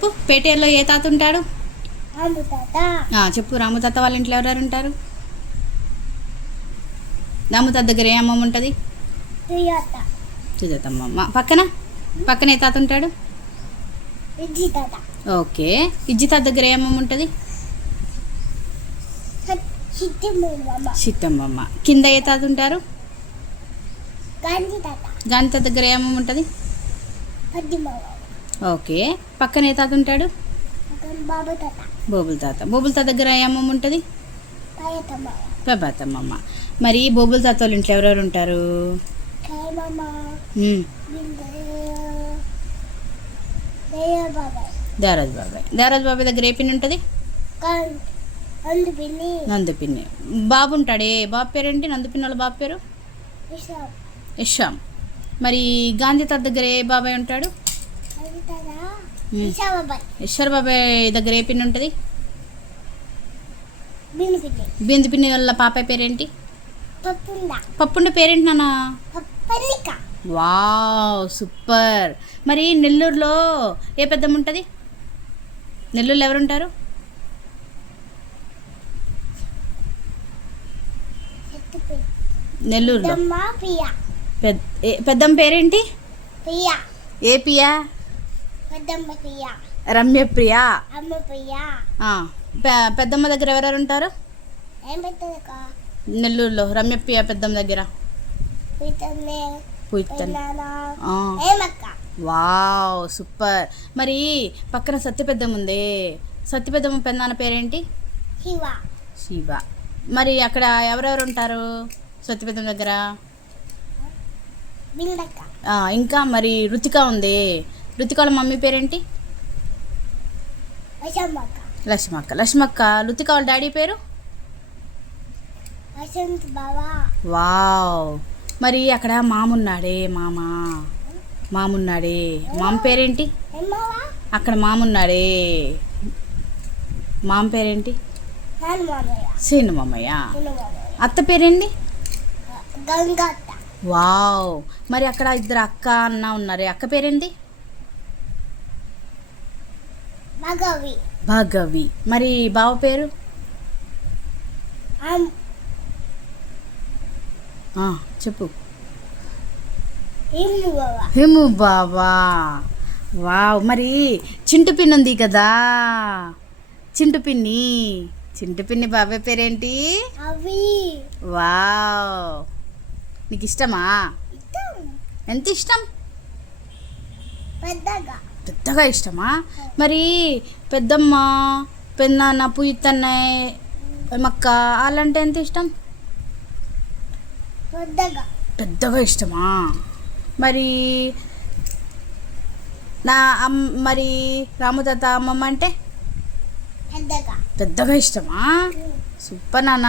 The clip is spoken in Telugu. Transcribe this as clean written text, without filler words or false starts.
పేటేరులో ఏ తాత ఉంటాడు? రాము తాత. చెప్పు. రాము తాత వాళ్ళ ఇంట్లో ఎవరెవరు ఉంటారు? రాము తాత దగ్గర ఏ అమ్మమ్మ ఉంటుంది? సుజాత. సుజాతమ్మ. పక్కన ఏ తాత ఉంటాడు? విజి తాత. ఓకే. ఇజ్జి తాత దగ్గర ఏ అమ్మమ్మ ఉంటుంది? చిత్తమ్మమ్మ. కింద ఏ తాత ఉంటారు? గాంధీ తాత. గాంధీ తాత దగ్గర ఏ అమ్మమ్మ ఉంటుంది? ఓకే. పక్కన ఏ తాత ఉంటాడు? బాబు తాత. బోబుల్ తాత. బోబుల్ తాత దగ్గర ఏ అమ్మమ్మ ఉంటుంది? ప్రభాతమ్మమ్మ. మరి బోబుల్ తాత వాళ్ళ ఇంట్లో ఎవరెవరు ఉంటారు? దారాజ్ బాబాయ్. దారాజ్ బాబాయ్ దగ్గర ఏ పిన్ని ఉంటుంది? నందు పిన్ని. బాబు ఉంటాడే, బాబు పేరేంటి? నందు పిన్ని వాళ్ళ బాబు పేరు యశ్యామ్. మరి గాంధీ తాత దగ్గర ఏ బాబాయ్ ఉంటాడు? ఈశ్వర్ బాబాయ్ దగ్గర ఏ పిన్ని ఉంటుంది? బిందు పిన్ని వాళ్ళ పాపాయ్ పేరేంటి? పప్పుండ పేరేంటి నాన్న? Wow, super. మరి నెల్లూరులో ఏ పెద్దమ్మ ఉంటుంది? నెల్లూరులో ఎవరుంటారు? నెల్లూరులో పెద్దమ్మ పేరేంటి? ఏ పియా? రమ్య ప్రియా. పెద్దమ్మ దగ్గర ఎవరెవరు ఉంటారు నెల్లూరులో? రమ్య ప్రియ పెద్దమ్మ దగ్గర వావ్, సూపర్. మరి పక్కన సత్య పెద్దమ్మ ఉంది. సత్య పెద్దమ్మ పెద్దనాన్న పేరేంటి? శివ. మరి అక్కడ ఎవరెవరు ఉంటారు సత్య పెద్దమ్మ దగ్గర? ఇంకా మరి రుతిక ఉంది. రుతిక వాళ్ళ మమ్మీ పేరేంటి? లక్ష్మక్క. లక్ష్మక్క. రుతిక వాళ్ళ డాడీ పేరు? వావ్. మరి అక్కడ మామున్నాడే, మామున్నాడే, మామ పేరేంటి? అక్కడ మామున్నాడే, మామ పేరేంటి? సీను మామయ్య. అత్త పేరేంటి? వావ్. మరి అక్కడ ఇద్దరు అక్క అన్న ఉన్నారే, అక్క పేరేంటి? భాగవి. మరి బావ పేరు? చెప్పు. హేము బావా. వావ్. మరి చింటు పిన్ని ఉంది కదా, చింటు పిన్ని బాబాయ్ పేరేంటి? వావ్. నీకు ఇష్టమా? ఎంత ఇష్టం? పెద్దగా ఇష్టమా? మరి పెద్దమ్మ, పెద్దనాన్న, పుయ్యత్తన్నయ్య, మక్క వాళ్ళంటే ఎంత ఇష్టం? పెద్దగా ఇష్టమా? మరి మరి రాము తాత అమ్మమ్మ అంటే పెద్దగా ఇష్టమా? సూపర్ నాన్న.